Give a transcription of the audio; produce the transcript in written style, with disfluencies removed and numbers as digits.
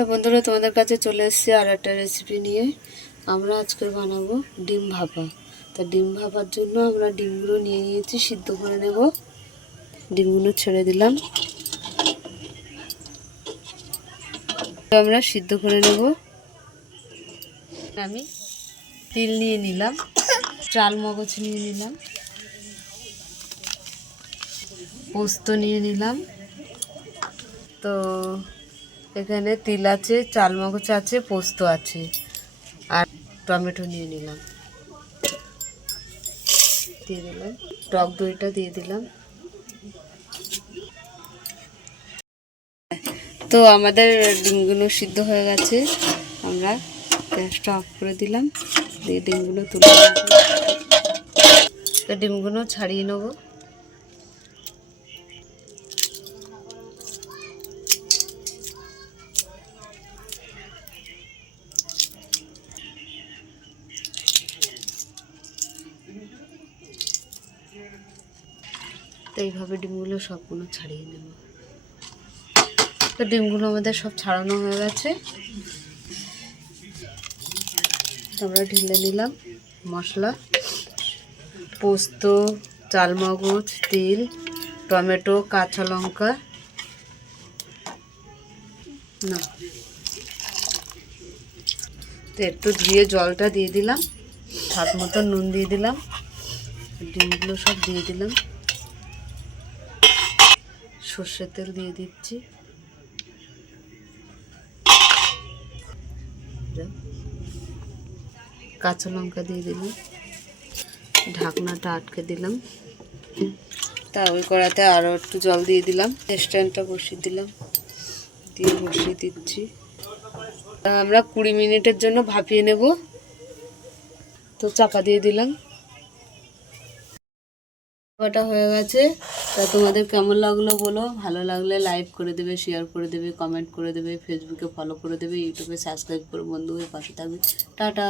তো বন্ধুরা, তোমাদের কাছে চলে এসেছি আর একটা রেসিপি নিয়ে। আমরা আজকে বানাবো ডিম ভাপা। তা ডিম ভাপার জন্য আমরা ডিমগুলো নিয়ে নিয়েছি, সিদ্ধ করে নেব। ডিমগুলো ছেড়ে দিলাম, আমরা সিদ্ধ করে নেব। আমি তিল নিয়ে নিলাম, চাল মগজ নিয়ে নিলাম, পোস্ত নিয়ে নিলাম। তো এখানে তিল আছে, চাল মগজ আছে, পোস্ত আছে, আর টমেটো নিয়ে নিলাম, দিয়ে দিলাম। টক দইটা দিয়ে দিলাম। তো আমাদের ডিমগুলো সিদ্ধ হয়ে গেছে, আমরা গ্যাসটা অফ করে দিলাম, দিয়ে ডিমগুলো তুলে তো ডিমগুলো ছাড়িয়ে নেব। তো এইভাবে ডিমগুলো সবগুলো ছাড়িয়ে নেব। তো ডিমগুলো আমাদের সব ছাড়ানো হয়ে গেছে, আমরা ঢেলে নিলাম মশলা। পোস্ত, চালমগজ, তিল, টমেটো, কাঁচা লঙ্কা, না তো একটু ধুয়ে জলটা দিয়ে দিলাম, স্বাদ মতো নুন দিয়ে দিলাম, ডিমগুলো সব দিয়ে দিলাম, সর্ষের তেল দিয়ে দিচ্ছি, কাঁচা লঙ্কা দিয়ে দিলাম, ঢাকনাটা আটকে দিলাম। তা ওই কড়াতে আরও একটু জল দিয়ে দিলাম, স্ট্যান্ডটা বসিয়ে দিলাম, দিয়ে বসিয়ে দিচ্ছি। তা আমরা 20 মিনিটের জন্য ভাপিয়ে নেব। তো চাপা দিয়ে দিলাম, ভাপাটা হয়ে গেছে। তা তোমাদের কেমন লাগলো বলো, ভালো লাগলে লাইক করে দেবে, শেয়ার করে দেবে, কমেন্ট করে দেবে, ফেসবুকে ফলো করে দেবে, ইউটিউবে সাবস্ক্রাইব করে বন্ধু হয়ে পাশে থাকবে। টাটা।